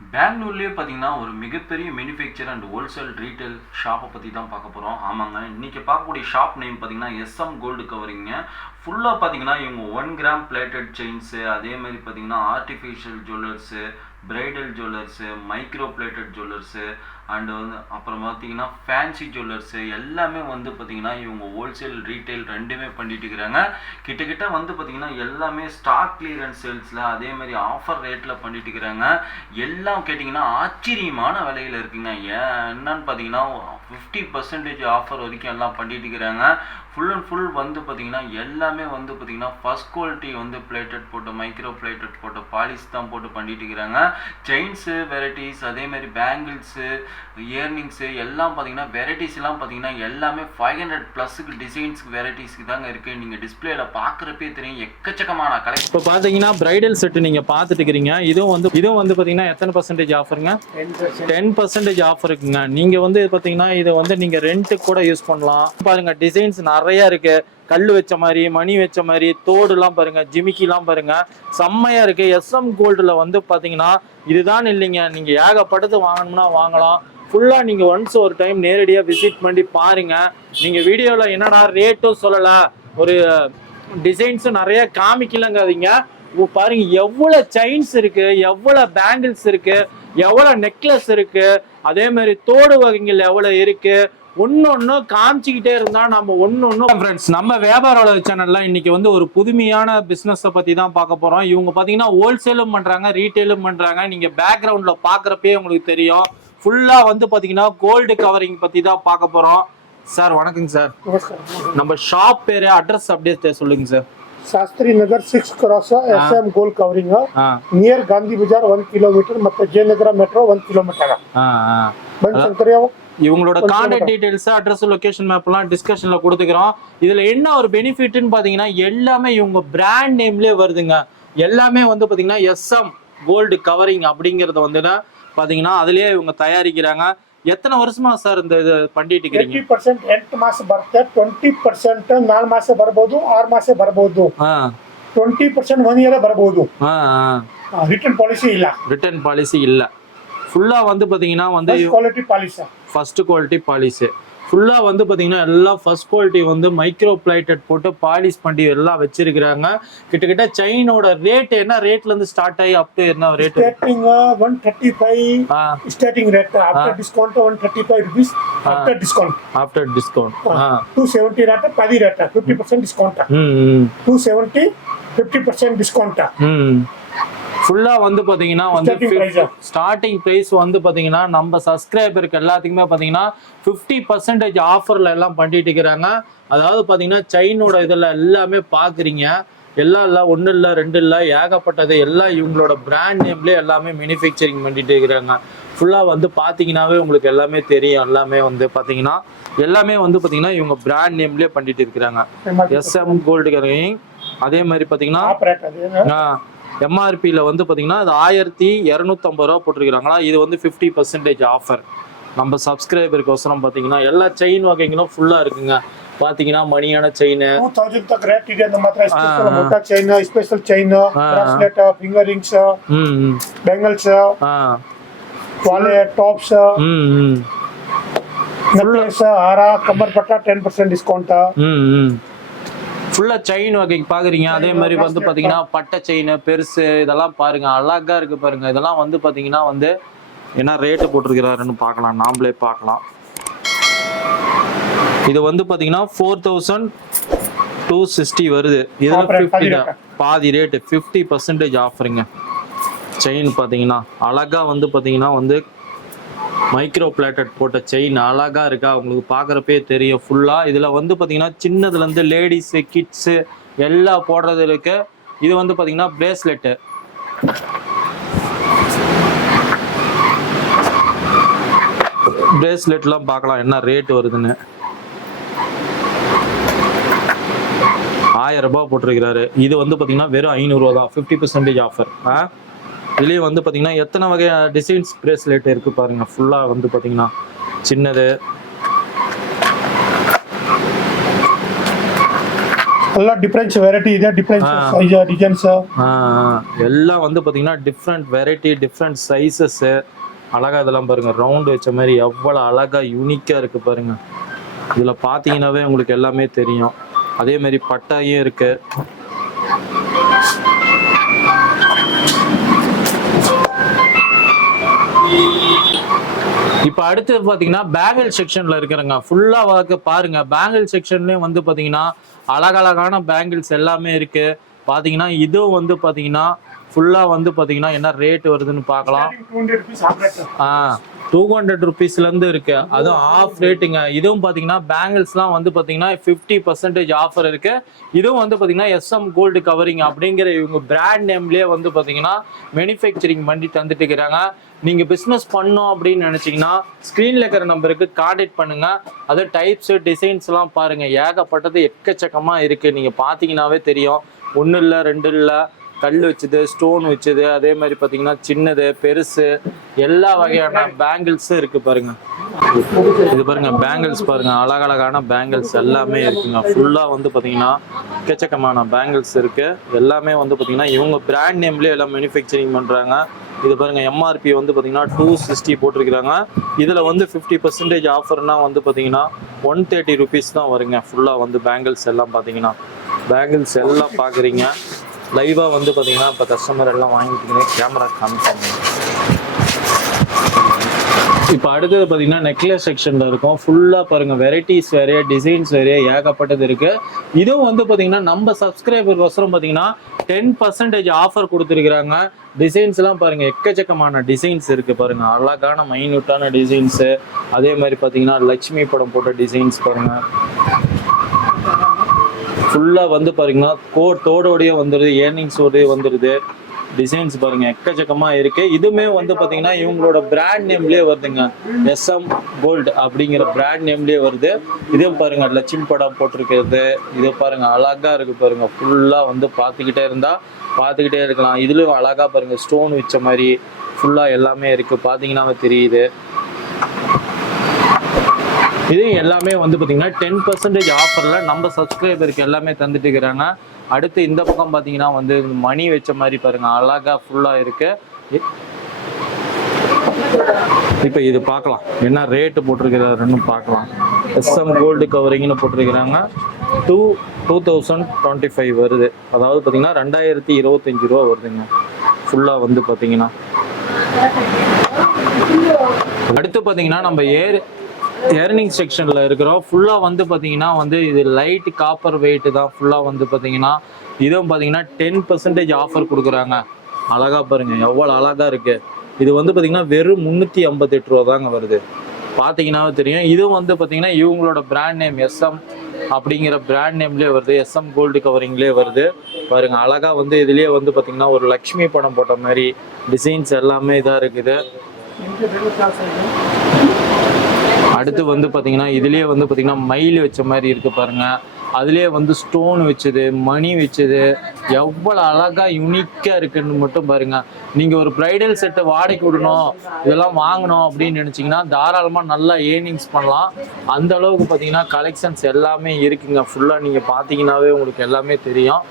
பெங்களூர்லேயே பார்த்தீங்கன்னா ஒரு மிகப்பெரிய மேனுஃபேக்சர் அண்ட் ஹோல்சேல் ரீட்டைல் ஷாப்பை பற்றி தான் பார்க்க போகிறோம் ஆமாங்க. இன்றைக்கி பார்க்கக்கூடிய ஷாப் நேம் பார்த்தீங்கன்னா எஸ்எம் கோல்டு கவரிங்க ஃபுல்லாக பார்த்தீங்கன்னா இவங்க ஒன் கிராம் பிளேட்டட் செயின்ஸு அதே மாதிரி பார்த்தீங்கன்னா artificial jewellers bridal jewellers micro plated jewellers and வந்து அப்புறம் பார்த்தீங்கன்னா ஃபேன்சி ஜுவல்லர்ஸு எல்லாமே வந்து பார்த்தீங்கன்னா இவங்க ஹோல்சேல் ரீட்டைல் ரெண்டுமே பண்ணிட்டு இருக்கிறாங்க. கிட்டக்கிட்ட வந்து பார்த்தீங்கன்னா எல்லாமே ஸ்டாக் கிளியரன்ஸ் சேல்ஸில் அதே மாதிரி ஆஃபர் ரேட்டில் பண்ணிட்டு இருக்கிறாங்க. எல்லாம் கேட்டிங்கன்னா ஆச்சரியமான விலையில் இருக்குங்க. ஏன் என்னன்னு பார்த்தீங்கன்னா ஃபிஃப்டி பர்சன்டேஜ் ஆஃபர் வரைக்கும் எல்லாம் பண்ணிட்டு இருக்கிறாங்க. ஃபுல் அண்ட் ஃபுல் வந்து பார்த்தீங்கன்னா எல்லாமே வந்து பார்த்தீங்கன்னா ஃபஸ்ட் குவாலிட்டி வந்து பிளேட்டட் போட்டு மைக்ரோ பிளேட்டட் போட்டு பாலிஷ் தான் போட்டு பண்ணிட்டு இருக்கிறாங்க. செயின்ஸு வெரைட்டிஸ் அதே மாதிரி பேங்கிள்ஸு இயர்னிங்ஸு எல்லாம் பார்த்தீங்கன்னா வெரைட்டிஸ் எல்லாம் பார்த்தீங்கன்னா எல்லாமே ஃபைவ் ஹண்ட்ரட் ப்ளஸுக்கு டிசைன்ஸ்க்கு வெரைட்டிஸ்க்கு தாங்க இருக்குது நீங்கள் டிஸ்பிளேல பார்க்குறப்பே தெரியும். எக்கச்சக்கமான கலை இப்போ பார்த்தீங்கன்னா பிரைடல் செட் நீங்கள் பார்த்துட்டு இருக்கிறீங்க இதுவும் வந்து இதுவும் வந்து பார்த்தீங்கன்னா எத்தனை பர்சன்டேஜ் ஆஃபருங்க டென் பர்சன்டேஜ் ஆஃபர் இருக்குங்க. நீங்கள் வந்து பார்த்தீங்கன்னா இதை வந்து நீங்கள் ரெண்ட்டுக்கு கூட யூஸ் பண்ணலாம். பாருங்க டிசைன்ஸ் நிறைய இருக்கு. கல் வச்ச மாதிரி மணி வச்ச மாதிரி தோடுலாம் பாருங்க ஜிமிக்கிலாம் பாருங்க. செம்மையா இருக்கு. எஸ்எம் கோல்டில் வந்து பார்த்தீங்கன்னா இதுதான் இல்லைங்க. நீங்க ஏகப்பட்டது வாங்கணும்னா வாங்கலாம். ஃபுல்லா நீங்க ஒன்ஸ் ஒரு டைம் நேரடியா விசிட் பண்ணி பாருங்க. நீங்க வீடியோல என்னடா ரேட்டும் சொல்லல. ஒரு டிசைன்ஸும் நிறைய காமிக்கலங்காதீங்க பாருங்க எவ்வளவு செயின்ஸ் இருக்கு எவ்வளவு பேங்கிள்ஸ் இருக்கு எவ்வளவு நெக்லஸ் இருக்கு அதே மாதிரி தோடு வகைகள் எவ்வளவு இருக்கு ஒன்னொன்னு காமிச்சுக்கிட்டே இருந்தா நம்ம ஒன்னொன்னு ஃப்ரெண்ட்ஸ் நம்ம வியாபார உலக சேனல்ல இன்னைக்கு வந்து ஒரு புதுமையான பிசினஸை பத்தி தான் பார்க்க போறோம் இவங்க பாத்தீங்கன்னா ஹோல்சேலும் பண்றாங்க ரீட்டைலும் பண்றாங்க நீங்க பேக்ரவுண்ட்ல பாக்குறப்பே உங்களுக்கு தெரியும் ஃபுல்லா வந்து பாத்தீங்கன்னா கோல்டு கவரிங் பத்தி தான் பார்க்க போறோம் சார் வணக்கங்க சார் ನಮಸ್ಕಾರ நம்ம ஷாப் பேரு அட்ரஸ் அப்படியே சொல்லுங்க sir Shastri Nagar six cross S M gold covering ஆ ನಿಯರ್ ಗಾಂಧಿ ಬಜಾರ್ ಒಂದ್ ಕಿಲೋಮೀಟರ್ ಮತ್ತೆ ಜಯನಗರ ಮೆಟ್ರೋ ಒಂದ್ ಕಿಲೋಮೀಟರ್ ஆ ஆ ಬಂದ್ ಶಂಕರಿ ಅವು இவங்களோட கொஞ்சம் கான்டாக்ட் டீடைல்ஸ் அட்ரஸ் லொகேஷன் மேப்லாம் டிஸ்கஷன்ல கொடுத்துக்கிறோம் இதுல என்ன ஒரு பெனிஃபிட்னு பாத்தீங்கன்னா எல்லாமே இவங்க பிராண்ட் நேம்லயே வருதுங்க எல்லாமே வந்து பாத்தீங்கன்னா எஸ்எம் கோல்டு கவரிங் அப்படிங்கறத வந்து பாத்தீங்கன்னா அதுலயே இவங்க தயாரிக்கிறாங்க எத்தனை வருஷமா சார் இந்த இது பண்ணிட்டு இருக்கிறீங்க ಏಯ್ಟಿ ಪರ್ಸೆಂಟ್ ಎಂಟು ಮಾಸ ಬರುತ್ತೆ ಟ್ವೆಂಟಿ ಪರ್ಸೆಂಟ್ ನಾಲ್ ಮಾಸ ಬರ್ಬೋದು ಆರ್ ಮಾಸ ಬರ್ಬೋದು ஆ ಟ್ವೆಂಟಿ ಪರ್ಸೆಂಟ್ ಒನ್ ಇಯರ್ ಬರ್ಬೋದು ஆ ರಿಟರ್ನ್ ಪಾಲಿಸಿ ಇಲ್ಲ ரிட்டர்ன் பாலிசி இல்ல ஃபுல்லா வந்து பாத்தீங்கன்னா வந்து குவாலிட்டி பாலிஷா ஃபர்ஸ்ட் குவாலிட்டி பாலிஷ் ஃபுல்லாக வந்து பார்த்தீங்கன்னா எல்லாம் ஃபர்ஸ்ட் குவாலிட்டி வந்து மைக்ரோ பிளைட்டட் போட்டு பாலிஷ் பண்ணி எல்லாம் வச்சிருக்கிறாங்க. கிட்டத்தட்ட செயினோட ரேட் என்ன? ரேட்லேருந்து ஸ்டார்ட் ஆகி அப் என்ன rate one thirty five starting rate after discount one thirty five rupees after discount after discount two seventy rate பதி rate fifty percent discount two seventy fifty percent discount ஃபுல்லா வந்து பாத்தீங்கன்னா வந்து ஸ்டார்டிங் பிரைஸ் வந்து பாத்தீங்கன்னா நம்ம சப்ஸ்கிரைபருக்கு எல்லாத்துக்குமே பாத்தீங்கன்னா ஃபிஃப்டி பர்சன்டேஜ் ஆஃபர்ல எல்லாம் பண்ணிட்டு இருக்கிறாங்க. அதாவது பாத்தீங்கன்னா செயினோட இதுல எல்லாமே பாக்குறீங்க. எல்லாம் இல்லை ஒன்றும் இல்லை ரெண்டு இல்லை ஏகப்பட்டது எல்லாம் இவங்களோட பிராண்ட் நேம்லேயே எல்லாமே மேனுஃபேக்சரிங் பண்ணிட்டு இருக்கிறாங்க. ஃபுல்லாக வந்து பார்த்தீங்கன்னாவே உங்களுக்கு எல்லாமே தெரியும். எல்லாமே வந்து பார்த்தீங்கன்னா எல்லாமே வந்து பார்த்தீங்கன்னா இவங்க பிராண்ட் நேம்லேயே பண்ணிட்டு இருக்கிறாங்க. எஸ்எம் கோல்டு கரங்கிங் அதே மாதிரி பார்த்தீங்கன்னா எம்ஆர்பியில் வந்து பார்த்தீங்கன்னா அது ஆயிரத்தி இரநூத்தம்பது ரூபா போட்டிருக்கிறாங்களா இது வந்து ஃபிஃப்டி பர்சன்டேஜ் ஆஃபர் நம்ம சப்ஸ்கிரைபருக்கோசரம் பார்த்தீங்கன்னா எல்லா செயின் வகைகளும் ஃபுல்லாக இருக்குங்க பார்த்தீங்கன்னா மணியான செயின் ಟೂ ತೌಸಂಡ್ ತಕ್ ರೇಟ್ ಇದೆ ನಮ್ಮ ಹತ್ರ ಹಾ, ಸ್ಪೆಷಲ್ ಹಾ. ಮೋಟಾ ಚೈನ್ ಸ್ಪೆಷಲ್ ಚೈನ್ ಹಾ. ಬ್ರಾಸ್ಲೆಟ್ ಫಿಂಗರ್ ರಿಂಗ್ಸ್ ம் ம் ಬೆಂಗಲ್ಸ್ ஆ ವಾಲೆ ಟಾಪ್ಸ್ ம் ம் ನೆಕ್ಲೆಸ್ ಹಾರ ಕಮ್ಮರ್ ಪಟ್ಟ ಟೆನ್ ಪರ್ಸೆಂಟ್ ಡಿಸ್ಕೌಂಟ್ ம் ம் ஃபுல்லாக செயின் வகை பார்க்குறீங்க அதே மாதிரி வந்து பார்த்தீங்கன்னா பட்டை செயின் பெருசு இதெல்லாம் பாருங்க. அழகா இருக்கு பாருங்க. இதெல்லாம் வந்து பார்த்தீங்கன்னா வந்து என்ன ரேட்டு போட்டிருக்கிறாருன்னு பார்க்கலாம் நாமளே பார்க்கலாம் இது வந்து பார்த்தீங்கன்னா ஃபோர் தௌசண்ட் டூ சிக்ஸ்டி வருது. இதில் ஃபிஃப்டி பாதி ரேட்டு ஃபிஃப்டி பர்சன்டேஜ் ஆஃபருங்க செயின் பார்த்தீங்கன்னா அழகா வந்து பார்த்தீங்கன்னா வந்து மைக்ரோ பிளேட்டட் போட்ட செயின் அழகா இருக்கா? உங்களுக்கு பார்க்குறப்பே தெரியும். ஃபுல்லாக இதில் வந்து பார்த்தீங்கன்னா சின்னதுலேருந்து லேடிஸு கிட்ஸு எல்லாம் போடுறது இருக்கு. இது வந்து பார்த்தீங்கன்னா பிரேஸ்லெட்டு பிரேஸ்லெட்லாம் பார்க்கலாம். என்ன ரேட் வருதுன்னு. ஆயிரம் ரூபாய் போட்டிருக்கிறாரு. இது வந்து பார்த்தீங்கன்னா வெறும் ஐநூறுரூவா தான். ஃபிஃப்டி பர்சன்டேஜ் ஆஃபர் ஆ? இதுலேயே வந்து பார்த்தீங்கன்னா எத்தனை வகையான டிசைன்ஸ் பிரேஸ்லெட் இருக்குது பாருங்கள் ஃபுல்லாக வந்து பார்த்தீங்கன்னா சின்னது. எல்லாம் டிஃபரன்ஸ் வெரைட்டி இதே டிஃபரன்ஸ் சைஸ் டிசைன்ஸ் எல்லாம் வந்து பார்த்தீங்கன்னா டிஃப்ரெண்ட் வெரைட்டி டிஃப்ரெண்ட் சைஸஸ்ஸு அழகா இதெல்லாம் பாருங்கள் ரவுண்டு வச்ச மாதிரி எவ்வளோ அழகாக யூனிக்காக இருக்குது பாருங்க. இதில் பார்த்தீங்கன்னாவே உங்களுக்கு எல்லாமே தெரியும். அதே மாதிரி பட்டாயும் இருக்குது இப்போ அடுத்தது பார்த்தீங்கன்னா பேங்கிள் செக்ஷனில் இருக்கிறங்க ஃபுல்லாக பார்க்க பாருங்க. பேங்கிள் செக்ஷன்லேயும் வந்து பார்த்தீங்கன்னா அழகழகான பேங்கிள்ஸ் எல்லாமே இருக்குது பார்த்தீங்கன்னா இதுவும் வந்து பார்த்தீங்கன்னா ஃபுல்லாக வந்து பார்த்தீங்கன்னா என்ன ரேட் வருதுன்னு பார்க்கலாம். ஆ டூ ஹண்ட்ரட் ருபீஸ்லேருந்து இருக்கு. அதுவும் ஆஃப் ரேட்டுங்க இதுவும் பார்த்தீங்கன்னா பேங்கிள்ஸ்லாம் வந்து பார்த்தீங்கன்னா ஃபிஃப்டி பர்சன்டேஜ் ஆஃபர் இருக்கு. இதுவும் வந்து பார்த்தீங்கன்னா எஸ்எம் கோல்டு கவரிங் அப்படிங்கிற இவங்க பிராண்ட் நேம்லேயே வந்து பார்த்தீங்கன்னா மேனுஃபேக்சரிங் பண்ணி தந்துட்டு இருக்கிறாங்க. நீங்க பிஸ்னஸ் பண்ணோம் அப்படின்னு நினைச்சீங்கன்னா ஸ்க்ரீனில் இருக்கிற நம்பருக்கு கான்டாக்ட் பண்ணுங்க. அது டைப்ஸ் டிசைன்ஸ்லாம் பாருங்க. ஏகப்பட்டது எக்கச்சக்கமா இருக்கு. நீங்க பார்த்தீங்கன்னாவே தெரியும். ஒன்றும் இல்லை ரெண்டு இல்லை கல் வச்சது ஸ்டோன் வச்சது அதே மாதிரி பார்த்தீங்கன்னா சின்னது பெருசு எல்லா வகையான பேங்கிள்ஸும் இருக்கு பாருங்க. இது பாருங்க பேங்கிள்ஸ் பாருங்க. அழகழகான பேங்கிள்ஸ் எல்லாமே இருக்குங்க. ஃபுல்லாக வந்து பார்த்தீங்கன்னா எக்கச்சக்கமான பேங்கிள்ஸ் இருக்கு. எல்லாமே வந்து பார்த்தீங்கன்னா இவங்க பிராண்ட் நேம்லேயே எல்லாம் மேனுஃபேக்சரிங் பண்ணுறாங்க இது பாருங்க எம்ஆர்பி வந்து பார்த்தீங்கன்னா டூ சிக்ஸ்டி போட்டிருக்கிறாங்க. இதில் வந்து ஃபிஃப்டி பர்சன்டேஜ் ஆஃபர்னா வந்து பார்த்தீங்கன்னா ஒன் தேர்ட்டி ருபீஸ் தான் வருங்க. ஃபுல்லாக வந்து பேங்கிள்ஸ் எல்லாம் பார்த்தீங்கன்னா. பேங்கிள்ஸ் எல்லாம் பார்க்குறீங்க. லைவாக வந்து பார்த்தீங்கன்னா இப்போ கஸ்டமர் எல்லாம் வாங்கிட்டீங்கன்னா கேமரா காமிச்சாங்க இப்போ அடுத்தது பார்த்தீங்கன்னா நெக்லஸ் செக்ஷனில் இருக்கும். ஃபுல்லாக பாருங்கள் வெரைட்டிஸ் வேறையா டிசைன்ஸ் வேறையா ஏகப்பட்டது இருக்குது இதுவும் வந்து பார்த்தீங்கன்னா நம்ம சப்ஸ்கிரைபர் வசரம் பார்த்தீங்கன்னா டென் பர்சன்டேஜ் ஆஃபர் கொடுத்துருக்குறாங்க டிசைன்ஸ்லாம் பாருங்கள் எக்கச்சக்கமான டிசைன்ஸ் இருக்குது பாருங்கள் அழகான மைன்யூட்டான டிசைன்ஸு அதே மாதிரி பார்த்தீங்கன்னா லட்சுமி படம் போட்ட டிசைன்ஸ் பாருங்கள் ஃபுல்லாக வந்து பாருங்கன்னா கோ தோடோடய வந்துடுது ஏர்னிங்ஸோடய வந்துடுது டிசைன்ஸ் பாருங்க எக்கச்சக்கமா இருக்கு. இதுவுமே வந்து பாத்தீங்கன்னா இவங்களோட பிராண்ட் நேம்லயே வருதுங்க. எஸ்எம் கோல்டு அப்படிங்கிற பிராண்ட் நேம்லயே வருது. இதே பாருங்க லட்சுமி படம் போட்டிருக்கிறது. இதே பாருங்க அழகா இருக்கு பாருங்க. ஃபுல்லா வந்து பார்த்துக்கிட்டே இருந்தா பார்த்துக்கிட்டே இருக்கலாம். இதுலயும் அழகா பாருங்க ஸ்டோன் வச்ச மாதிரி ஃபுல்லா எல்லாமே இருக்கு. பாத்தீங்கன்னா தெரியுது. இதையும் எல்லாமே வந்து பார்த்தீங்கன்னா டென் பர்சன்டேஜ் ஆஃபரில் நம்ம சப்ஸ்கிரைபருக்கு எல்லாமே தந்துட்டு இருக்கிறாங்க அடுத்து இந்த பக்கம் பார்த்தீங்கன்னா வந்து மணி வச்ச மாதிரி பாருங்கள் அழகா ஃபுல்லாக இருக்குது இப்போ இது பார்க்கலாம் என்ன ரேட்டு போட்டிருக்கிறாருன்னு பார்க்கலாம் எஸ்எம் கோல்டு கவரிங்னு போட்டிருக்கிறாங்க. Two two thousand twenty five வருது. அதாவது பார்த்தீங்கன்னா ரெண்டாயிரத்தி இருபத்தஞ்சு ரூபா வருதுங்க. ஃபுல்லாக வந்து பார்த்தீங்கன்னா அடுத்து பார்த்தீங்கன்னா நம்ம ஏர் ஏர்னிங் செக்ஷனில் இருக்கிறோம். ஃபுல்லாக வந்து பார்த்தீங்கன்னா வந்து இது லைட் காப்பர் வெயிட் தான். ஃபுல்லாக வந்து பார்த்தீங்கன்னா இதுவும் பார்த்தீங்கன்னா டென் பர்சன்டேஜ் ஆஃபர் கொடுக்குறாங்க. அழகா பாருங்க எவ்வளோ அழகாக இருக்குது இது வந்து பார்த்தீங்கன்னா வெறும் முந்நூற்றி ஐம்பத்தெட்டு ரூபா தாங்க வருது. பார்த்தீங்கன்னாவே தெரியும். இதுவும் வந்து பார்த்தீங்கன்னா இவங்களோட பிராண்ட் நேம் எஸ்எம் அப்படிங்கிற பிராண்ட் நேம்லேயே வருது. எஸ்எம் கோல்டு கவரிங்லேயே வருது. பாருங்க அழகாக வந்து இதுலேயே வந்து பார்த்தீங்கன்னா ஒரு லக்ஷ்மி படம் போட்ட மாதிரி டிசைன்ஸ் எல்லாமே இதாக இருக்குது. அடுத்து வந்து பார்த்தீங்கன்னா இதுலயே வந்து பார்த்தீங்கன்னா மயில் வச்ச மாதிரி இருக்கு பாருங்க. அதுலயே வந்து ஸ்டோன் வச்சது மணி வச்சது. எவ்வளவு அழகா யுனிக்கா இருக்குன்னு மட்டும் பாருங்க. நீங்க ஒரு பிரைடல் செட்டை வாடகை விடணும் இதெல்லாம் வாங்கணும் அப்படின்னு நினைச்சீங்கன்னா தாராளமா நல்லா ஏர்னிங்ஸ் பண்ணலாம். அந்த அளவுக்கு பார்த்தீங்கன்னா கலெக்ஷன்ஸ் எல்லாமே இருக்குங்க. ஃபுல்லா நீங்க பார்த்தீங்கன்னாவே உங்களுக்கு எல்லாமே தெரியும்.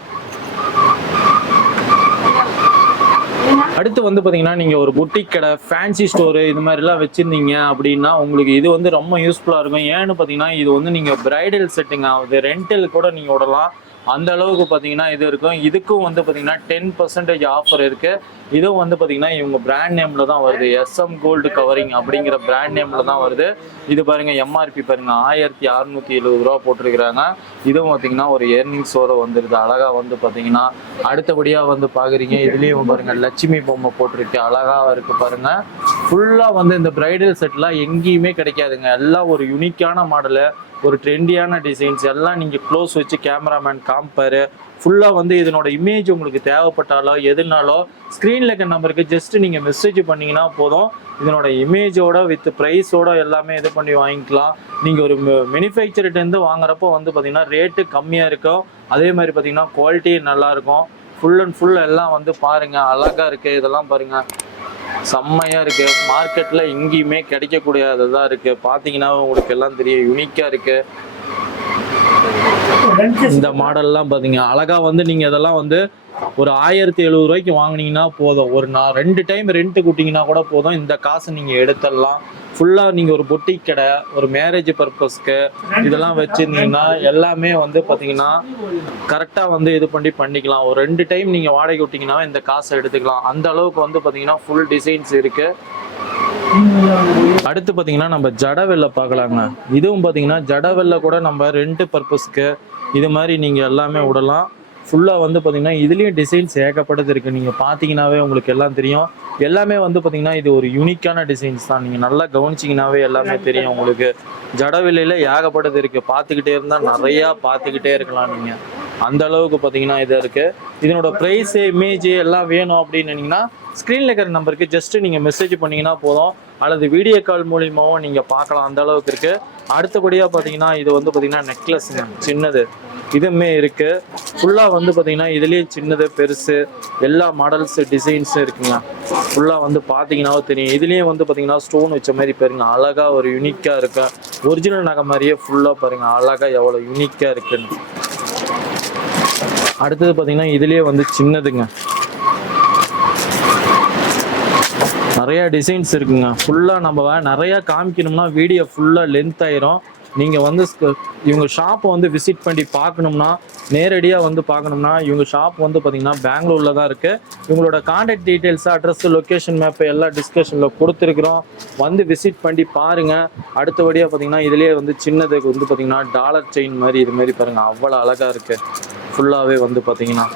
அடுத்து வந்து பார்த்தீங்கன்னா நீங்கள் ஒரு புட்டிக் கடை ஃபேன்சி ஸ்டோரு இது மாதிரிலாம் வச்சுருந்தீங்க அப்படின்னா உங்களுக்கு இது வந்து ரொம்ப யூஸ்ஃபுல்லாக இருக்கும். ஏன்னு பார்த்தீங்கன்னா இது வந்து நீங்கள் பிரைடல் செட்டிங் ஆகுது ரெண்டல் கூட நீங்கள் விடலாம். அந்த அளவுக்கு பார்த்தீங்கன்னா இது இருக்கும். இதுக்கும் வந்து பார்த்தீங்கன்னா டென் பர்சன்டேஜ் ஆஃபர் இருக்கு. இதுவும் வந்து பார்த்தீங்கன்னா இவங்க பிராண்ட் நேம்ல தான் வருது. எஸ்எம் கோல்டு கவரிங் அப்படிங்கிற பிராண்ட் நேம்ல தான் வருது. இது பாருங்க எம்ஆர்பி பாருங்க ஆயிரத்தி அறுநூத்தி எழுபது ரூபா போட்டிருக்கிறாங்க. இதுவும் பார்த்தீங்கன்னா ஒரு ஏர்னிங்ஸோட வந்துருது. அழகா வந்து பார்த்தீங்கன்னா அடுத்தபடியாக வந்து பாக்குறீங்க. இதுலேயும் பாருங்க லட்சுமி பொம்மை போட்டிருக்கு. அழகா இருக்கு பாருங்க. ஃபுல்லா வந்து இந்த பிரைடல் செட்லாம் எங்கேயுமே கிடைக்காதுங்க. எல்லாம் ஒரு யூனிக்கான மாடலு ஒரு ட்ரெண்டியான டிசைன்ஸ் எல்லாம் நீங்கள் க்ளோஸ் வச்சு கேமராமேன் காம்பரு ஃபுல்லாக வந்து இதனோட இமேஜ் உங்களுக்கு தேவைப்பட்டாலோ எதுனாலோ ஸ்க்ரீனில் இருக்க நம்பருக்கு ஜஸ்ட் நீங்கள் மெசேஜ் பண்ணீங்கன்னா போதும். இதனோட இமேஜோட வித் ப்ரைஸோட எல்லாமே இது பண்ணி வாங்கிக்கலாம். நீங்கள் ஒரு மேனுஃபேக்சர்கிட்ட இருந்து வாங்குறப்போ வந்து பார்த்திங்கன்னா ரேட்டு கம்மியாக இருக்கும். அதே மாதிரி பார்த்திங்கன்னா குவாலிட்டி நல்லாயிருக்கும் ஃபுல் அண்ட் ஃபுல் எல்லாம் வந்து பாருங்கள் அழகாக இருக்குது இதெல்லாம் பாருங்கள் செம்மையா இருக்கு. மார்க்கெட்ல எங்கேயுமே கிடைக்கக்கூடியதாக இருக்கு. பாத்தீங்கன்னா உங்களுக்கு எல்லாம் தெரியும். யூனிக்கா இருக்கு. இந்த மாடல்லாம் பார்த்தீங்க அழகாக வந்து நீங்கள் இதெல்லாம் வந்து ஒரு ஆயிரத்தி எழுபது ரூபாய்க்கு வாங்குனீங்கன்னா போதும். ஒரு நான் ரெண்டு டைம் ரெண்ட் கூட்டிங்கன்னா கூட போதும். இந்த காசை நீங்கள் எடுத்துடலாம். ஃபுல்லாக நீங்கள் ஒரு பொட்டிக் கடை ஒரு மேரேஜ் பர்பஸ்க்கு இதெல்லாம் வச்சுருந்தீங்கன்னா எல்லாமே வந்து பார்த்தீங்கன்னா கரெக்டாக வந்து இது பண்ணி பண்ணிக்கலாம். ஒரு ரெண்டு டைம் நீங்கள் வாடகை விட்டிங்கன்னா இந்த காசை எடுத்துக்கலாம். அந்த அளவுக்கு வந்து பார்த்தீங்கன்னா ஃபுல் டிசைன்ஸ் இருக்குது அடுத்து பார்த்தீங்கன்னா நம்ம ஜட வெள்ளை பார்க்கலாங்க. இதுவும் பார்த்தீங்கன்னா ஜட வெள்ளை கூட நம்ம ரெண்டு பர்பஸ்க்கு இது மாதிரி நீங்கள் எல்லாமே விடலாம் ஃபுல்லாக வந்து பார்த்தீங்கன்னா இதுலேயும் டிசைன்ஸ் ஏகப்பட்டது இருக்குது நீங்கள் பார்த்தீங்கன்னாவே உங்களுக்கு எல்லாம் தெரியும். எல்லாமே வந்து பார்த்தீங்கன்னா இது ஒரு யூனிக்கான டிசைன்ஸ் தான். நீங்கள் நல்லா கவனிச்சிங்கனாவே எல்லாமே தெரியும் உங்களுக்கு. ஜடவிலையில் ஏகப்பட்டது இருக்குது பார்த்துக்கிட்டே இருந்தால் நிறையா பார்த்துக்கிட்டே இருக்கலாம் நீங்கள் அந்த அளவுக்கு பார்த்தீங்கன்னா இதாக இருக்குது இதனோட ப்ரைஸு இமேஜ் எல்லாம் வேணும் அப்படின்னு நினீங்கன்னா ஸ்க்ரீனில் இருக்கிற நம்பருக்கு ஜஸ்ட்டு நீங்கள் மெசேஜ் பண்ணிங்கன்னா போதும். அல்லது வீடியோ கால் மூலியமாகவும் நீங்கள் பார்க்கலாம். அந்த அளவுக்கு இருக்குது அடுத்தபடியாக பார்த்தீங்கன்னா இது வந்து பார்த்தீங்கன்னா நெக்லஸ்ங்க சின்னது. இதுவுமே இருக்குது ஃபுல்லாக வந்து பார்த்தீங்கன்னா இதுலேயே சின்னது பெருசு எல்லா மாடல்ஸு டிசைன்ஸும் இருக்குங்க. ஃபுல்லாக வந்து பார்த்தீங்கன்னா தெரியும். இதுலேயும் வந்து பார்த்தீங்கன்னா ஸ்டோன் வச்ச மாதிரி பாருங்க. அழகாக ஒரு யூனிக்காக இருக்கு. ஒரிஜினல் நகை மாதிரியே ஃபுல்லாக பாருங்க. அழகாக எவ்வளோ யூனிக்காக இருக்குன்னு. அடுத்தது பார்த்தீங்கன்னா இதுலேயே வந்து சின்னதுங்க. நிறைய டிசைன்ஸ் இருக்குங்க. ஃபுல்லாக நம்ம நிறைய காமிக்கணும்னா வீடியோ ஃபுல்லாக லென்த் ஆயிரும். நீங்கள் வந்து இவங்க ஷாப்பை வந்து விசிட் பண்ணி பார்க்கணும்னா நேரடியாக வந்து பார்க்கணும்னா இவங்க ஷாப் வந்து பார்த்திங்கன்னா பெங்களூரில் தான் இருக்குது இவங்களோட contact details address location map எல்லாம் டிஸ்கஷனில் கொடுத்துருக்குறோம். வந்து விசிட் பண்ணி பாருங்கள் அடுத்தபடியாக பார்த்தீங்கன்னா இதுலேயே வந்து சின்னதுக்கு வந்து பார்த்திங்கன்னா டாலர் செயின் மாதிரி இது மாதிரி பாருங்கள் அவ்வளோ அழகாக இருக்குது ஃபுல்லாகவே வந்து பார்த்திங்கன்னா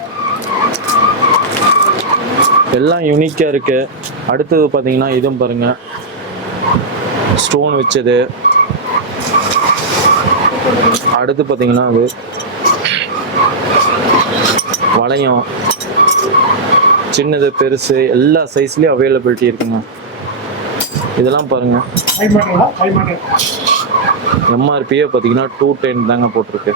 எல்லாம் யூனிக்காக இருக்குது அடுத்தது பார்த்தீங்கன்னா இதுவும் பாருங்கள் ஸ்டோன் வச்சது. அடுத்து பார்த்தீங்கன்னா அது வளையம். சின்னது பெருசு எல்லா சைஸ்லேயும் அவைலபிலிட்டி இருக்குங்க. இதெல்லாம் பாருங்க. எம்ஆர்பியே பார்த்தீங்கன்னா டூ டென் தாங்க போட்டிருக்கு.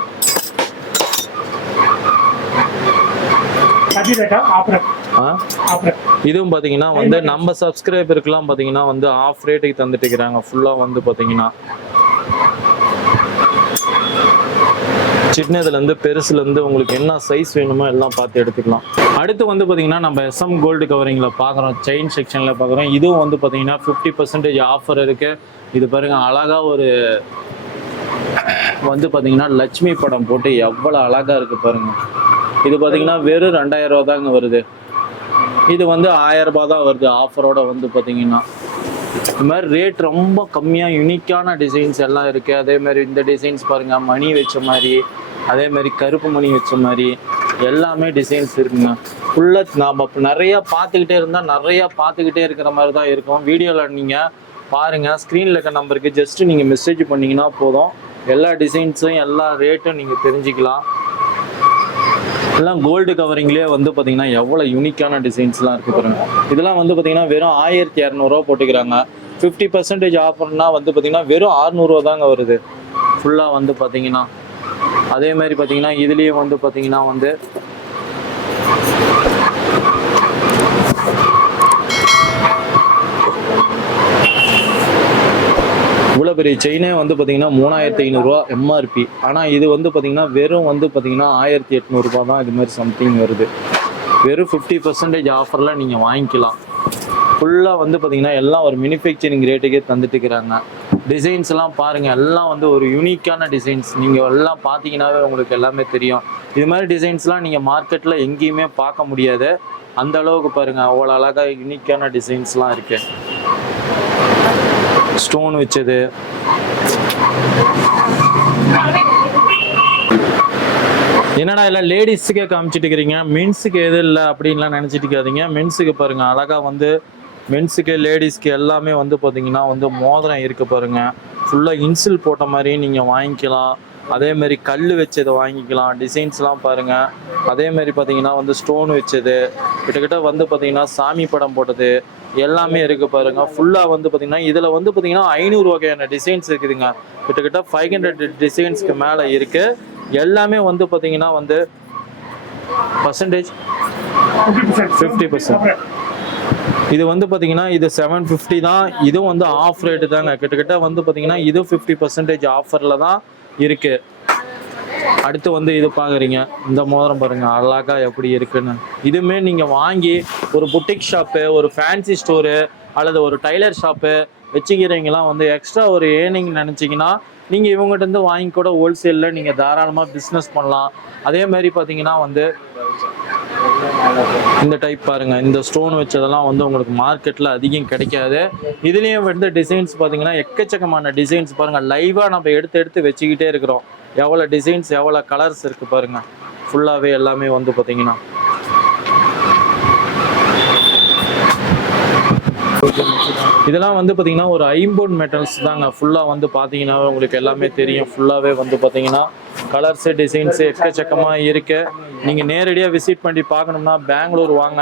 ஆ? இதுவும் பார்த்தீங்கன்னா வந்து நம்ம சப்ஸ்கிரைபருக்குலாம் பார்த்தீங்கன்னா வந்து ஆஃப் ரேட்டுக்கு தந்துட்டு இருக்கிறாங்க ஃபுல்லாக வந்து பார்த்தீங்கன்னா சின்னதுலேருந்து பெருசுலேருந்து உங்களுக்கு என்ன சைஸ் வேணுமோ எல்லாம் பார்த்து எடுத்துக்கலாம். அடுத்து வந்து பார்த்தீங்கன்னா நம்ம எஸ்எம் கோல்டு கவரிங்கில் பார்க்குறோம் செயின் செக்ஷனில் பார்க்குறோம் இதுவும் வந்து பார்த்தீங்கன்னா ஃபிஃப்டி பர்சன்டேஜ் ஆஃபர் இருக்குது இது பாருங்க அழகாக ஒரு வந்து பார்த்தீங்கன்னா லட்சுமி படம் போட்டு எவ்வளோ அழகாக இருக்குது பாருங்க. இது பார்த்தீங்கன்னா வெறும் ரெண்டாயிரம் ரூபா தாங்க வருது. இது வந்து ஆயிரம் ரூபாய் தான் வருது. ஆஃபரோட வந்து பார்த்தீங்கன்னா இந்த மாதிரி ரேட் ரொம்ப கம்மியாக யுனிக்கான டிசைன்ஸ் எல்லாம் இருக்குது அதே மாதிரி இந்த டிசைன்ஸ் பாருங்கள் மணி வச்ச மாதிரி அதே மாதிரி கருப்பு மணி வச்ச மாதிரி எல்லாமே டிசைன்ஸ் இருக்குங்க. ஃபுல்லாக நாம் இப்போ நிறையா பார்த்துக்கிட்டே இருந்தால் நிறையா பார்த்துக்கிட்டே இருக்கிற மாதிரி தான் இருக்கும். வீடியோவில் நீங்கள் பாருங்கள் ஸ்க்ரீனில் இருக்க நம்பருக்கு ஜஸ்ட்டு நீங்கள் மெசேஜ் பண்ணிங்கன்னா போதும். எல்லா டிசைன்ஸும் எல்லா ரேட்டும் நீங்கள் தெரிஞ்சுக்கலாம். எல்லாம் கோல்டு கவரிங்லேயே வந்து பார்த்தீங்கன்னா எவ்வளோ யூனிக்கான டிசைன்ஸ்லாம் இருக்குது பாருங்க. இதெல்லாம் வந்து பார்த்தீங்கன்னா வெறும் ஆயிரத்தி இரநூறுவா போட்டுக்கிறாங்க. ஃபிஃப்டி பர்சன்டேஜ் ஆஃபர்னா வந்து பார்த்தீங்கன்னா வெறும் அறுநூறுவா தாங்க வருது. ஃபுல்லாக வந்து பார்த்தீங்கன்னா. அதே மாதிரி பார்த்தீங்கன்னா இதுலேயும் வந்து பார்த்தீங்கன்னா வந்து இவ்வளோ பெரிய செயினே வந்து பார்த்தீங்கன்னா மூணாயிரத்தி ஐநூறுரூவா எம்ஆர்பி ஆனால் இது வந்து பார்த்தீங்கன்னா வெறும் வந்து பார்த்தீங்கன்னா ஆயிரத்தி எட்நூறுபா தான் இது மாதிரி சம்திங் வருது. வெறும் ஃபிஃப்டி பர்சன்டேஜ் ஆஃபரில் நீங்கள் வாங்கிக்கலாம். ஃபுல்லாக வந்து பார்த்தீங்கன்னா எல்லாம் ஒரு மினிஃபேக்சரிங் ரேட்டுக்கே தந்துட்டு இருக்கிறாங்க. டிசைன்ஸ் எல்லாம் பாருங்கள் எல்லாம் வந்து ஒரு யூனிக்கான டிசைன்ஸ் நீங்கள் எல்லாம் பார்த்தீங்கன்னாவே உங்களுக்கு எல்லாமே தெரியும். இது மாதிரி டிசைன்ஸ்லாம் நீங்கள் மார்க்கெட்டில் எங்கேயுமே பார்க்க முடியாது. அந்த அளவுக்கு பாருங்கள் அவ்வளோ அழகாக யூனிக்கான டிசைன்ஸ்லாம் இருக்குது ஸ்டோன் வச்சது. என்னடா எல்லாம் லேடிஸுக்கே காமிச்சிட்டு இருக்கிறீங்க மென்ஸுக்கு எது இல்லை அப்படின்லாம் நினச்சிட்டு இருக்காதீங்க மென்ஸுக்கு பாருங்கள் அழகாக வந்து மென்ஸுக்கு லேடிஸ்க்கு எல்லாமே வந்து பார்த்தீங்கன்னா வந்து மோதிரம் இருக்குது பாருங்கள் ஃபுல்லாக இன்சில் போட்ட மாதிரி நீங்கள் வாங்கிக்கலாம். அதே மாதிரி கல் வச்சது வாங்கிக்கலாம். டிசைன்ஸ்லாம் பாருங்க. அதே மாதிரி பார்த்தீங்கன்னா வந்து ஸ்டோன் வச்சது. கிட்டக்கிட்ட வந்து பார்த்தீங்கன்னா சாமி படம் போட்டது. எல்லாமே இருக்கு பாருங்க. ஃபுல்லாக வந்து பார்த்திங்கன்னா இதில் வந்து பார்த்தீங்கன்னா ஐநூறு வகையான டிசைன்ஸ் இருக்குதுங்க. கிட்டத்தட்ட ஃபைவ் ஹண்ட்ரட் டிசைன்ஸ்க்கு மேலே இருக்கு. எல்லாமே வந்து பார்த்திங்கன்னா வந்து பர்சன்டேஜ் ஃபிஃப்டி பர்சன்ட் இது வந்து பார்த்தீங்கன்னா இது செவன் ஃபிஃப்டி தான். இதுவும் வந்து ஆஃப் ரேட்டு தாங்க. கிட்டத்தட்ட வந்து பார்த்தீங்கன்னா இது ஃபிஃப்டி பர்சன்டேஜ் ஆஃபரில் தான் இருக்குது அடுத்து வந்து இது பார்க்குறீங்க. இந்த மோதிரம் பாருங்க அழகா எப்படி இருக்குன்னு. இதுவுமே நீங்கள் வாங்கி ஒரு புட்டிக் ஷாப்பு ஒரு ஃபேன்சி ஸ்டோரு அல்லது ஒரு டைலர் ஷாப்பு வச்சுக்கிறவங்கலாம் வந்து எக்ஸ்ட்ரா ஒரு ஏர்னிங் நினச்சிங்கன்னா நீங்கள் இவங்ககிட்ட இருந்து வாங்கி கூட ஹோல்சேலில் நீங்கள் தாராளமாக பிஸ்னஸ் பண்ணலாம். அதே மாதிரி பார்த்தீங்கன்னா வந்து இந்த டைப் பாருங்க இந்த ஸ்டோன் வச்சதெல்லாம் வந்து உங்களுக்கு மார்க்கெட்ல அதிகம் கிடைக்காது. இதுலயும் வந்து டிசைன்ஸ் பாத்தீங்கன்னா எக்கச்சக்கமான டிசைன்ஸ் பாருங்க லைவா நம்ம எடுத்து எடுத்து வச்சுக்கிட்டே இருக்கிறோம். எவ்வளோ டிசைன்ஸ் எவ்வளோ கலர்ஸ் இருக்குது பாருங்க. ஃபுல்லாகவே எல்லாமே வந்து பார்த்தீங்கன்னா இதெல்லாம் வந்து பார்த்தீங்கன்னா ஒரு ஐம்போர்ட் மெட்டல்ஸ் தாங்க. ஃபுல்லாக வந்து பார்த்தீங்கன்னா உங்களுக்கு எல்லாமே தெரியும். ஃபுல்லாகவே வந்து பார்த்தீங்கன்னா கலர்ஸு டிசைன்ஸு எக்கச்சக்கமாக இருக்கு. நீங்கள் நேரடியாக விசிட் பண்ணி பார்க்கணும்னா பெங்களூர் வாங்க.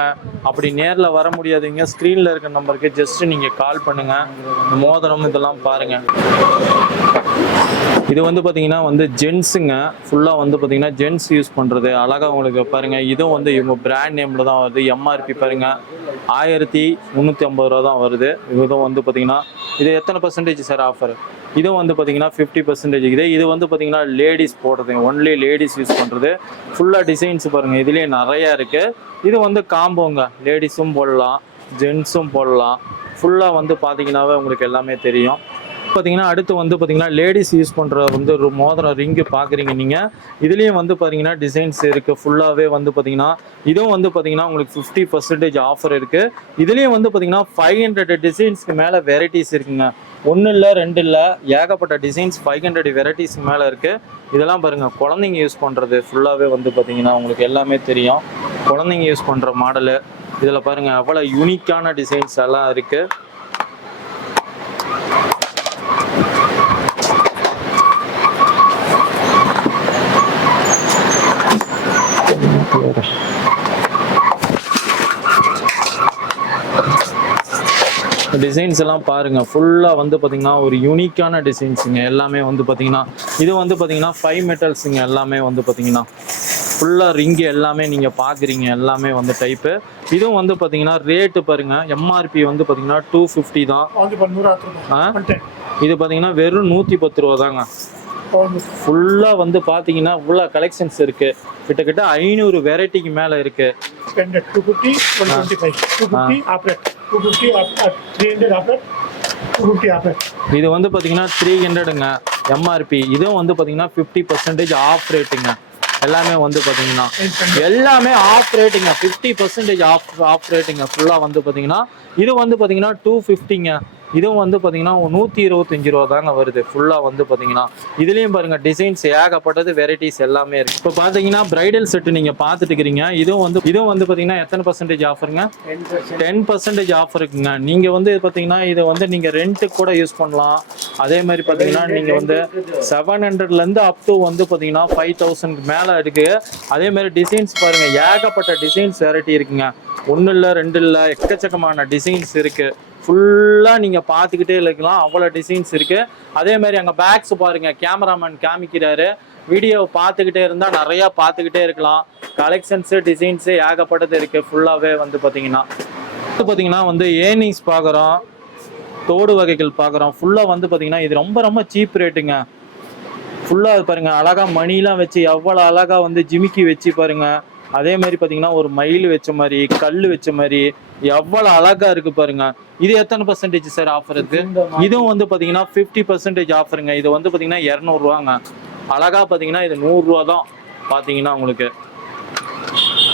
அப்படி நேரில் வர முடியாதீங்க. ஸ்க்ரீனில் இருக்க நம்பருக்கு ஜஸ்ட்டு நீங்கள் கால் பண்ணுங்கள் மோதிரம் இதெல்லாம் பாருங்கள் இது வந்து பார்த்தீங்கன்னா வந்து ஜென்ஸுங்க. ஃபுல்லாக வந்து பார்த்தீங்கன்னா ஜென்ஸ் யூஸ் பண்ணுறது அழகாக உங்களுக்கு பாருங்கள் இதுவும் வந்து இவங்க பிராண்ட் நேமில் தான் வருது. எம்ஆர்பி பாருங்கள் ஆயிரத்தி முந்நூற்றி ஐம்பது ரூபா தான் வருது. இதுவும் வந்து பார்த்தீங்கன்னா இது எத்தனை பர்சன்டேஜ் சார் ஆஃபர் இதுவும் வந்து பார்த்தீங்கன்னா ஃபிஃப்டி பர்சன்டேஜ் இதே இது வந்து பார்த்தீங்கன்னா லேடிஸ் போடுறதுங்க ஒன்லி லேடிஸ் யூஸ் பண்ணுறது ஃபுல்லாக டிசைன்ஸ் பாருங்கள் இதுலேயே நிறையா இருக்குது இது வந்து காம்போங்க லேடிஸும் போடலாம். ஜென்ஸும் போடலாம். ஃபுல்லாக வந்து பார்த்தீங்கன்னாவே உங்களுக்கு எல்லாமே தெரியும். பார்த்தீங்கன்னா அடுத்து வந்து பார்த்தீங்கன்னா லேடிஸ் யூஸ் பண்ணுற வந்து ஒரு மோதிரம் ரிங்கு பார்க்குறீங்க நீங்கள் இதுலேயும் வந்து பார்த்தீங்கன்னா டிசைன்ஸ் இருக்குது ஃபுல்லாகவே வந்து பார்த்தீங்கன்னா இதுவும் வந்து பார்த்தீங்கன்னா உங்களுக்கு ஃபிஃப்டி பர்சன்டேஜ் ஆஃபர் இருக்குது இதுலேயும் வந்து பார்த்தீங்கன்னா ஃபைவ் ஹண்ட்ரட் டிசைன்ஸ்க்கு மேலே வெரைட்டிஸ் இருக்குங்க. ஒன்று இல்லை ரெண்டு இல்லை ஏகப்பட்ட டிசைன்ஸ் ஃபைவ் ஹண்ட்ரட் வெரைட்டிஸ்க்கு மேலே இருக்குது இதெல்லாம் பாருங்கள் குழந்தைங்க யூஸ் பண்ணுறது ஃபுல்லாகவே வந்து பார்த்தீங்கன்னா உங்களுக்கு எல்லாமே தெரியும். குழந்தைங்க யூஸ் பண்ணுற மாடலு இதில் பாருங்கள் அவ்வளோ யூனிக்கான டிசைன்ஸ் எல்லாம் இருக்குது டிசைன்ஸ் எல்லாம் பாருங்கள் ஃபுல்லாக வந்து பார்த்தீங்கன்னா ஒரு யூனிக்கான டிசைன்ஸுங்க எல்லாமே வந்து பார்த்தீங்கன்னா இது வந்து பார்த்தீங்கன்னா ஃபைவ் மெட்டல்ஸுங்க எல்லாமே வந்து பார்த்திங்கன்னா ஃபுல்லாக ரிங்கு எல்லாமே நீங்கள் பார்க்குறீங்க எல்லாமே வந்து டைப்பு இதுவும் வந்து பார்த்தீங்கன்னா ரேட்டு பாருங்கள் எம்ஆர்பி வந்து பார்த்தீங்கன்னா டூ ஃபிஃப்டி தான். இது பார்த்தீங்கன்னா வெறும் நூற்றி பத்து ரூபா தாங்க. ஃபுல்லாக வந்து பார்த்தீங்கன்னா ஃபுல்லாக கலெக்ஷன்ஸ் இருக்குது கிட்டத்தட்ட ஐநூறு வெரைட்டிக்கு மேலே இருக்குது three hundred offer fifty offer இது வந்து பார்த்தீங்கன்னா த்ரீ ஹண்ட்ரடுங்க எம்ஆர்பி இதுவும் வந்து பார்த்தீங்கன்னா ஃபிஃப்டி பர்சன்டேஜ் ஆஃப் ரேட்டுங்க எல்லாமே வந்து பார்த்தீங்கன்னா எல்லாமே ஆஃப் ரேட்டுங்க ஃபிஃப்டி பர்சன்டேஜ் ஆஃப் ஆஃப் ரேட்டுங்க ஃபுல்லாக வந்து பார்த்தீங்கன்னா இது வந்து பார்த்தீங்கன்னா டூ ஃபிஃப்டிங்க இதுவும் வந்து பார்த்தீங்கன்னா நூற்றி இருபத்தஞ்சு ரூபா தாங்க வருது. ஃபுல்லாக வந்து பார்த்தீங்கன்னா இதுலேயும் பாருங்க டிசைன்ஸ் ஏகப்பட்டது வெரைட்டிஸ் எல்லாமே இருக்கு. இப்போ பார்த்தீங்கன்னா பிரைடல் செட்டு நீங்கள் பார்த்துட்டு இருக்கிறீங்க இதுவும் வந்து இதுவும் வந்து பார்த்தீங்கன்னா எத்தனை பர்சன்டேஜ் ஆஃபருங்க டென் பர்சன்டேஜ் ஆஃபர் இருக்குங்க. நீங்க வந்து பாத்தீங்கன்னா இதை வந்து நீங்க ரெண்ட்டுக்கு கூட யூஸ் பண்ணலாம். அதே மாதிரி பாத்தீங்கன்னா நீங்க வந்து செவன் ஹண்ட்ரட்ல இருந்து அப் டு வந்து பாத்தீங்கன்னா ஃபைவ் தௌசண்ட்க்கு மேல இருக்கு. அதே மாதிரி டிசைன்ஸ் பாருங்க ஏகப்பட்ட டிசைன்ஸ் வெரைட்டி இருக்குங்க. ஒன்றும் இல்லை ரெண்டு இல்லை எக்கச்சக்கமான டிசைன்ஸ் இருக்கு. ஃபுல்லாக நீங்கள் பார்த்துக்கிட்டே இருக்கலாம். அவ்வளோ டிசைன்ஸ் இருக்கு. அதே மாதிரி அங்கே பேக்ஸ் பாருங்க. கேமராமேன் காமிக்கிறாரு. வீடியோ பார்த்துக்கிட்டே இருந்தால் நிறையா பார்த்துக்கிட்டே இருக்கலாம். கலெக்ஷன்ஸு டிசைன்ஸு ஏகப்பட்டது இருக்குது ஃபுல்லாகவே வந்து பார்த்தீங்கன்னா. வந்து பார்த்தீங்கன்னா வந்து ஏர்னிங்ஸ் பார்க்குறோம். தோடு வகைகள் பார்க்குறோம். ஃபுல்லாக வந்து பார்த்தீங்கன்னா இது ரொம்ப ரொம்ப சீப் ரேட்டுங்க ஃபுல்லாக பாருங்கள் அழகாக மணிலாம் வச்சு எவ்வளோ அழகாக வந்து ஜிமிக்கி வச்சு பாருங்கள் அதே மாதிரி பார்த்தீங்கன்னா ஒரு மயில் வச்ச மாதிரி கல் வச்ச மாதிரி எவ்வளோ அழகா இருக்கு பாருங்க. இது எத்தனை பர்சன்டேஜ் சார் ஆஃபர் இருக்கு? இதுவும் வந்து பார்த்தீங்கன்னா ஃபிஃப்டி பர்சன்டேஜ் ஆஃபருங்க இது வந்து பார்த்தீங்கன்னா இரநூறுவாங்க. அழகா பார்த்தீங்கன்னா இது நூறுரூவா தான் பார்த்தீங்கன்னா உங்களுக்கு.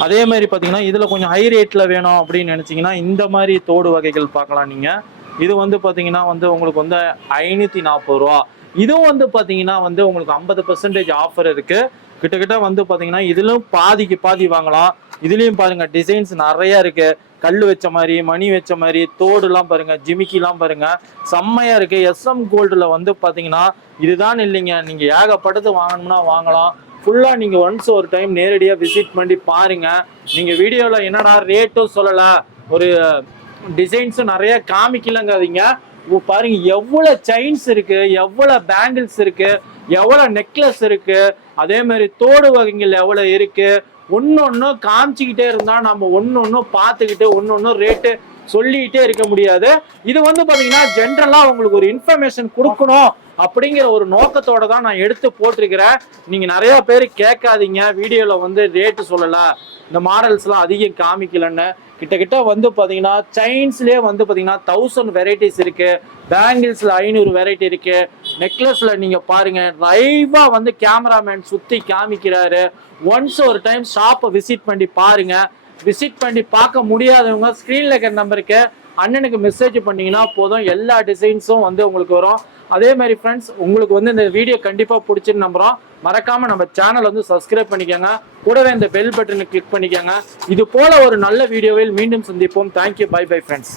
அதே மாதிரி பார்த்தீங்கன்னா இதில் கொஞ்சம் ஹை ரேட்டில் வேணும் அப்படின்னு நினச்சிங்கன்னா இந்த மாதிரி தோடு வகைகள் பார்க்கலாம் நீங்கள் இது வந்து பார்த்தீங்கன்னா வந்து உங்களுக்கு வந்து ஐநூற்றி நாற்பது ரூபா. இதுவும் வந்து பார்த்தீங்கன்னா வந்து உங்களுக்கு ஐம்பது பர்சன்டேஜ் ஆஃபர் இருக்கு. கிட்டத்தட்ட வந்து பார்த்தீங்கன்னா இதிலும் பாதிக்கு பாதி வாங்கலாம். இதுலேயும் பாருங்க டிசைன்ஸ் நிறைய இருக்கு. கல் வச்ச மாதிரி மணி வச்ச மாதிரி தோடுலாம் பாருங்க ஜிமிக்கிலாம் பாருங்க. செம்மையா இருக்கு. எஸ்எம் கோல்டுல வந்து பார்த்தீங்கன்னா இதுதான் இல்லைங்க. நீங்க ஏகப்பட்டது வாங்கணும்னா வாங்கலாம். ஃபுல்லா நீங்க ஒன்ஸ் ஒரு டைம் நேரடியா விசிட் பண்ணி பாருங்க. நீங்க வீடியோல என்னடா ரேட்டும் சொல்லல. ஒரு டிசைன்ஸும் நிறைய காமிக்கலங்காதீங்க. பாருங்க எவ்வளவு செயின்ஸ் இருக்கு எவ்வளவு பேங்கிள்ஸ் இருக்கு எவ்வளவு நெக்லஸ் இருக்கு அதே மாதிரி தோடு வகைகள் எவ்வளோ இருக்கு? ஒன்று காமிச்சிக்கிட்டே இருந்தால் நம்ம ஒன்னொன்னு பார்த்துக்கிட்டு ஒன்னொன்னு ரேட்டு சொல்லிக்கிட்டே இருக்க முடியாது. இது வந்து பார்த்தீங்கன்னா ஜென்ரலாக உங்களுக்கு ஒரு இன்ஃபர்மேஷன் கொடுக்கணும் அப்படிங்கிற ஒரு நோக்கத்தோட தான் நான் எடுத்து போட்டிருக்கிறேன். நீங்கள் நிறைய பேர் கேட்காதீங்க. வீடியோவில் வந்து ரேட்டு சொல்லலை. இந்த மாடல்ஸ்லாம் அதிகம் காமிக்கலன்னு. கிட்டக்கிட்ட வந்து பார்த்தீங்கன்னா செயின்ஸ்லேயே வந்து பார்த்தீங்கன்னா தௌசண்ட் வெரைட்டிஸ் இருக்குது பேங்கிள்ஸில் ஐநூறு வெரைட்டி இருக்குது நெக்லஸ்ல நீங்க பாருங்க லைவா வந்து கேமராமேன் சுத்தி காமிக்கிறாரு. ஒன்ஸ் ஒரு டைம் ஷாப்பை விசிட் பண்ணி பாருங்க. விசிட் பண்ணி பார்க்க முடியாதவங்க ஸ்க்ரீனில் இருக்கிற நம்பருக்கு அண்ணனுக்கு மெசேஜ் பண்ணீங்கன்னா போதும். எல்லா டிசைன்ஸும் வந்து உங்களுக்கு வரும். அதே மாதிரி ஃப்ரெண்ட்ஸ் உங்களுக்கு வந்து இந்த வீடியோ கண்டிப்பாக பிடிச்சின்னு நம்புறோம். மறக்காம நம்ம சேனல் வந்து சப்ஸ்கிரைப் பண்ணிக்கோங்க. கூடவே இந்த பெல் பட்டனை கிளிக் பண்ணிக்கோங்க. இது போல ஒரு நல்ல வீடியோவில் மீண்டும் சந்திப்போம். Thank you bye bye friends